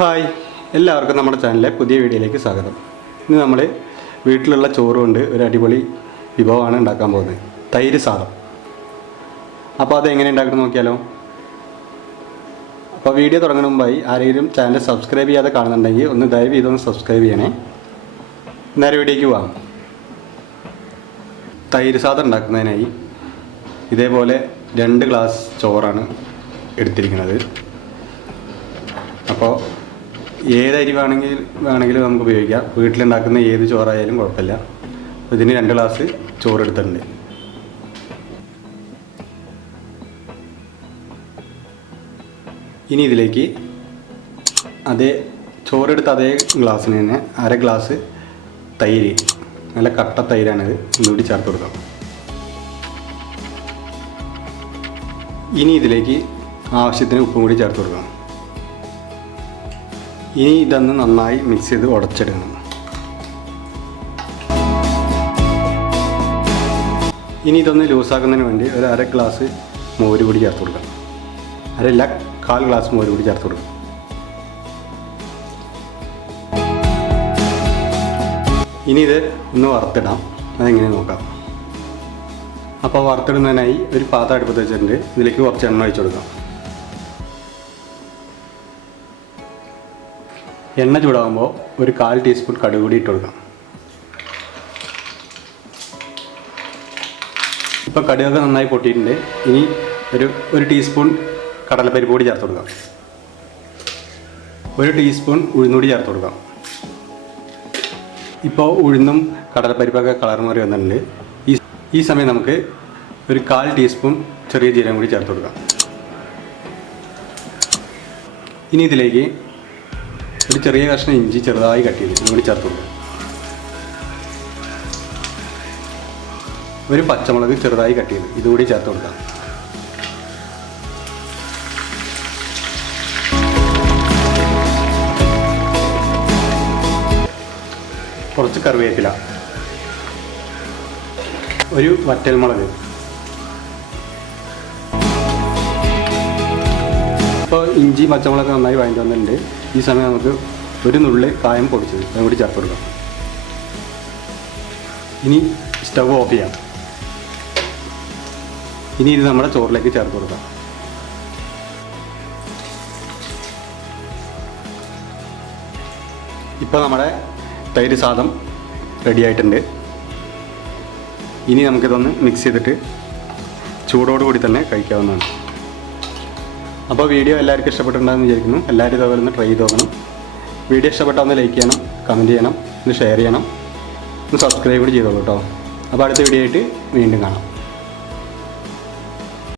Hi, എല്ലാവർക്കും നമ്മുടെ ചാനലിലെ പുതിയ വീഡിയോയിലേക്ക് സ്വാഗതം. ഇന്ന് നമ്മൾ വീട്ടിലുള്ള ചോറ് കൊണ്ട് ഒരു അടിപൊളി വിഭവമാണ് ഉണ്ടാക്കാൻ പോകുന്നത്, തൈര് സാദം. അപ്പോൾ അതെങ്ങനെ ഉണ്ടാക്കണം നോക്കിയാലോ. അപ്പോൾ വീഡിയോ തുടങ്ങുന്ന മുമ്പായി ആരെങ്കിലും ചാനൽ സബ്സ്ക്രൈബ് ചെയ്യാതെ കാണുന്നുണ്ടെങ്കിൽ ഒന്ന് ദയവ് ചെയ്തൊന്ന് സബ്സ്ക്രൈബ് ചെയ്യണേ. നേരെ വീഡിയോയ്ക്ക് പോകാം. തൈര് സാദം ഉണ്ടാക്കുന്നതിനായി ഇതേപോലെ 2 ഗ്ലാസ് ചോറാണ് എടുത്തിരിക്കുന്നത്. അപ്പോൾ ഏതരി വേണമെങ്കിലും നമുക്ക് ഉപയോഗിക്കാം. വീട്ടിലുണ്ടാക്കുന്ന ഏത് ചോറായാലും കുഴപ്പമില്ല. ഇതിന് 2 ഗ്ലാസ് ചോറ് എടുത്തിട്ടുണ്ട്. ഇനി ഇതിലേക്ക് ചോറെടുത്ത അതേ ഗ്ലാസ്സിന് തന്നെ 1/2 ഗ്ലാസ് തൈര്, നല്ല കട്ട തൈരാണിത്, ഒന്നുകൂടി ചേർത്ത് കൊടുക്കാം. ഇനി ഇതിലേക്ക് ആവശ്യത്തിന് ഉപ്പും കൂടി ചേർത്ത് കൊടുക്കാം. ഇനി ഇതൊന്ന് നന്നായി മിക്സ് ചെയ്ത് ഉടച്ചെടുക്കണം. ഇനി ഇതൊന്ന് ലൂസാക്കുന്നതിന് വേണ്ടി ഒരു 1/2 ഗ്ലാസ് മോര് കൂടി ചേർത്ത് കൊടുക്കാം. 1/4 ഗ്ലാസ് മോര് കൂടി ചേർത്ത് കൊടുക്കാം. ഇനി ഇത് ഒന്ന് വറുത്തിടാം. അതെങ്ങനെ നോക്കാം. അപ്പോൾ വറുത്തിടുന്നതിനായി ഒരു പാത്രം അടുപ്പത്ത് വെച്ചിട്ടുണ്ട്. ഇതിലേക്ക് കുറച്ച് എണ്ണ ഒഴിച്ച് കൊടുക്കാം. എണ്ണ ചൂടാകുമ്പോൾ ഒരു 1/4 ടീസ്പൂൺ കടുക് കൂടി ഇട്ട് കൊടുക്കാം. ഇപ്പോൾ കടുകൊക്കെ നന്നായി പൊട്ടിയിട്ടുണ്ട്. ഇനി ഒരു ടീസ്പൂൺ കടലപ്പരിപ്പ് കൂടി ചേർത്ത് കൊടുക്കാം. 1 ടീസ്പൂൺ ഉഴുന്നുകൂടി ചേർത്ത് കൊടുക്കാം. ഇപ്പോൾ ഉഴുന്നും കടലപ്പരിപ്പൊക്കെ കളർ മാറി വന്നിട്ടുണ്ട്. ഈ സമയം നമുക്ക് ഒരു 1/4 ടീസ്പൂൺ ചെറിയ ജീരകം കൂടി ചേർത്ത് കൊടുക്കാം. ഇനി ഇതിലേക്ക് ഒരു ചെറിയ കഷ്ണം ഇഞ്ചി ചെറുതായി കട്ട് ചെയ്ത് ഇതും കൂടി ചേർത്ത് കൊടുക്കാം. ഒരു പച്ചമുളക് ചെറുതായി കട്ട് ചെയ്ത് ഇതുകൂടി ചേർത്ത് കൊടുക്കാം. കുറച്ച് കറിവേപ്പില, ഒരു വറ്റൽമുളക്. ഇപ്പോൾ ഇഞ്ചി പച്ചമുളക് നന്നായി വഴറ്റി വന്നിട്ടുണ്ട്. ഈ സമയം നമുക്ക് ഒരു നുള്ളി കായം പൊടിച്ചത് അതും കൂടി ചേർത്ത് കൊടുക്കാം. ഇനി സ്റ്റവ് ഓഫ് ചെയ്യാം. ഇനി ഇത് നമ്മുടെ ചോറിലേക്ക് ചേർത്ത് കൊടുക്കാം. ഇപ്പോൾ നമ്മുടെ തൈര് സാദം റെഡി ആയിട്ടുണ്ട്. ഇനി നമുക്കിതൊന്ന് മിക്സ് ചെയ്തിട്ട് ചൂടോടുകൂടി തന്നെ കഴിക്കാവുന്നതാണ്. അപ്പോൾ വീഡിയോ എല്ലാവർക്കും ഇഷ്ടപ്പെട്ടിട്ടുണ്ടെന്ന് വിചാരിക്കുന്നു. എല്ലാവരും ഇതേപോലെ ഒന്ന് ട്രൈ ചെയ്ത് നോക്കണം. വീഡിയോ ഇഷ്ടപ്പെട്ടാൽ ഒന്ന് ലൈക്ക് ചെയ്യണം, കമൻറ്റ് ചെയ്യണം, ഒന്ന് ഷെയർ ചെയ്യണം, ഒന്ന് സബ്സ്ക്രൈബ് കൂടി ചെയ്തോളൂ കേട്ടോ. അപ്പോൾ അടുത്ത വീഡിയോ ആയിട്ട് വീണ്ടും കാണാം.